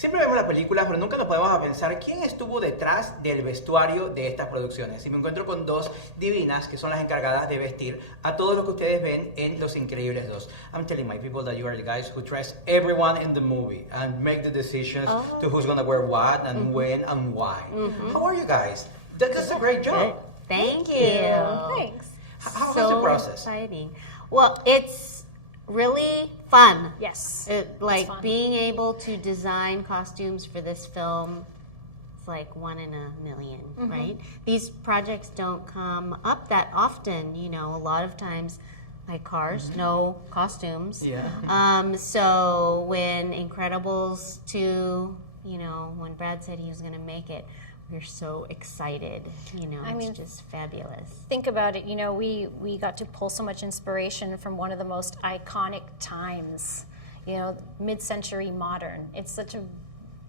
Siempre vemos las películas, pero nunca nos podemos a pensar quién estuvo detrás del vestuario de estas producciones. Y me encuentro con dos divinas que son las encargadas de vestir a todos los que ustedes ven en Los Increibles 2. I'm telling my people that you are the guys who dress everyone in the movie and make the decisions to who's gonna wear what and when and why. How are you guys? That's a great job. Thank you. Thanks. How's the process? Exciting. Well, it's really fun. Yes. Being able to design costumes for this film, it's like 1 in a million, right? These projects don't come up that often. You know, a lot of times, like Cars, no costumes. Yeah. So when Incredibles 2, you know, when Brad said he was going to make it, we're so excited. You know, it's just fabulous. Think about it. You know, we got to pull so much inspiration from one of the most iconic times. You know, mid-century modern. It's such a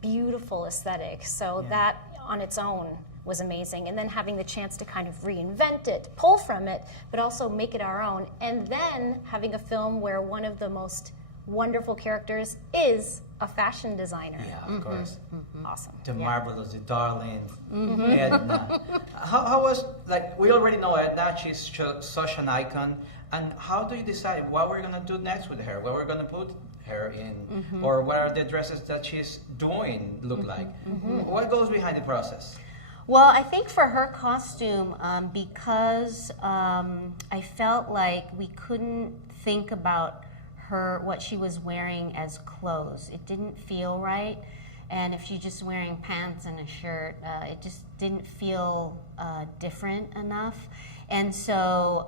beautiful aesthetic. So that on its own was amazing. And then having the chance to kind of reinvent it, pull from it, but also make it our own. And then having a film where one of the most wonderful characters is a fashion designer. Yeah, of course. Awesome. The marvelous, the darling Edna. How was, like, we already know Edna, she's such an icon. And how do you decide what we're going to do next with her? What we're going to put her in? Or what are the dresses that she's doing look like? What goes behind the process? Well, I think for her costume, because I felt like we couldn't think about what she was wearing as clothes. It didn't feel right. And if she's just wearing pants and a shirt, it just didn't feel different enough. And so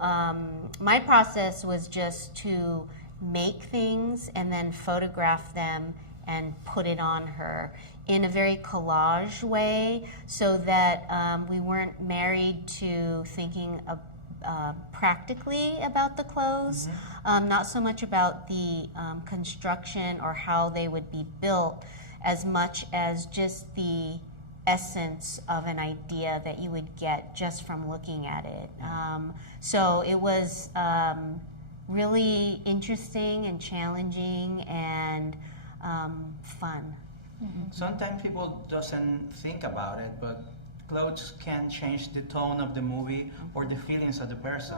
my process was just to make things and then photograph them and put it on her in a very collage way, so that we weren't married to thinking practically about the clothes, not so much about the construction or how they would be built, as much as just the essence of an idea that you would get just from looking at it. So it was really interesting and challenging and fun. Sometimes people doesn't think about it, but clothes can change the tone of the movie or the feelings of the person.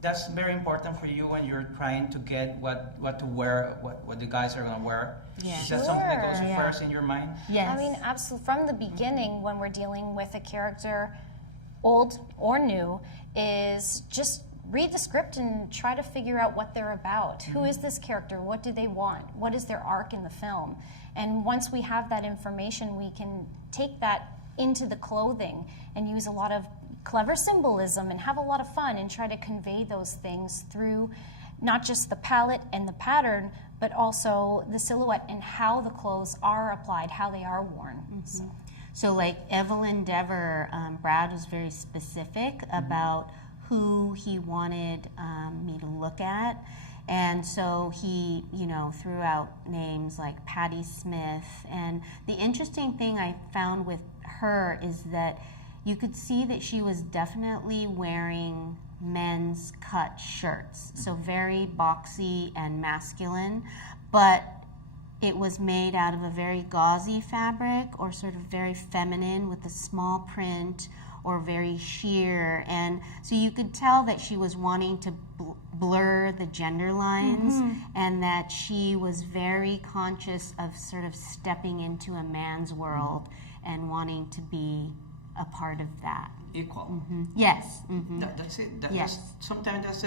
That's very important for you when you're trying to get what to wear, what the guys are going to wear. Is that something that goes first in your mind? Yes. I mean, absolutely. From the beginning, when we're dealing with a character, old or new, is just read the script and try to figure out what they're about. Who is this character? What do they want? What is their arc in the film? And once we have that information, we can take that into the clothing and use a lot of clever symbolism and have a lot of fun and try to convey those things through not just the palette and the pattern, but also the silhouette and how the clothes are applied, how they are worn. So like Evelyn Dever, Brad was very specific about who he wanted me to look at. And so he, you know, threw out names like Patti Smith. And the interesting thing I found with her is that you could see that she was definitely wearing men's cut shirts. So very boxy and masculine, but it was made out of a very gauzy fabric or sort of very feminine with a small print or very sheer. And so you could tell that she was wanting to blur the gender lines and that she was very conscious of sort of stepping into a man's world and wanting to be a part of that. Equal. Yes. That's it. Yes. Sometimes that's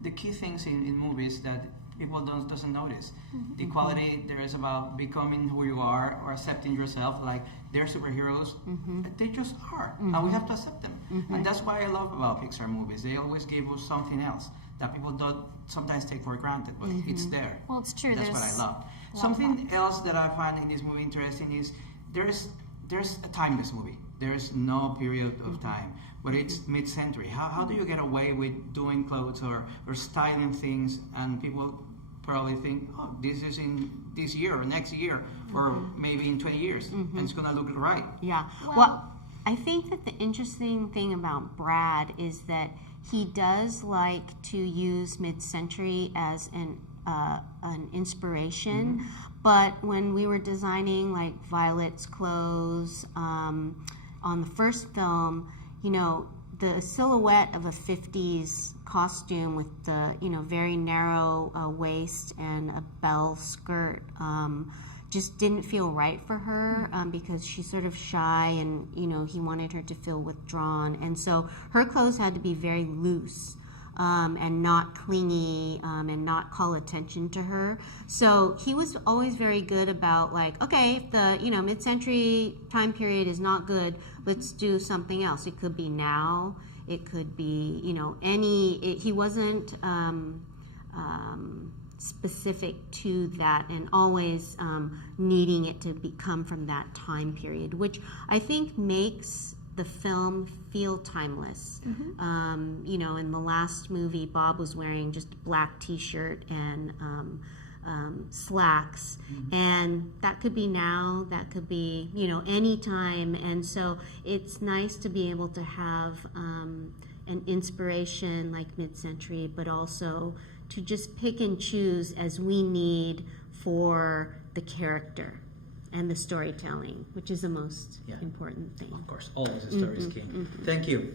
the key things in movies that people doesn't notice. The quality there is about becoming who you are or accepting yourself. Like they're superheroes, they just are, and we have to accept them. And that's what I love about Pixar movies. They always give us something else that people don't sometimes take for granted, but it's there. Well, it's true. That's what I love. Something else that I find in this movie interesting is there's a timeless movie. There is no period of time, but it's mid-century. How do you get away with doing clothes or styling things, and people probably think, oh, this is in this year or next year or maybe in 20 years, and it's going to look right. Yeah. Well, I think that the interesting thing about Brad is that he does like to use mid-century as an inspiration, But when we were designing like Violet's clothes on the first film, you know, the silhouette of a 50s costume with the, you know, very narrow waist and a bell skirt just didn't feel right for her because she's sort of shy and, you know, he wanted her to feel withdrawn. And so her clothes had to be very loose and not clingy and not call attention to her. So he was always very good about like, okay, if the, you know, mid-century time period is not good, let's do something else. It could be now. It could be, you know, he wasn't specific to that and always needing it to come from that time period, which I think makes the film feel timeless. You know, in the last movie, Bob was wearing just a black t-shirt and slacks, and that could be now, that could be, you know, any time. And so it's nice to be able to have an inspiration like mid-century, but also to just pick and choose as we need for the character and the storytelling, which is the most important thing. Of course, always the story is king. Thank you.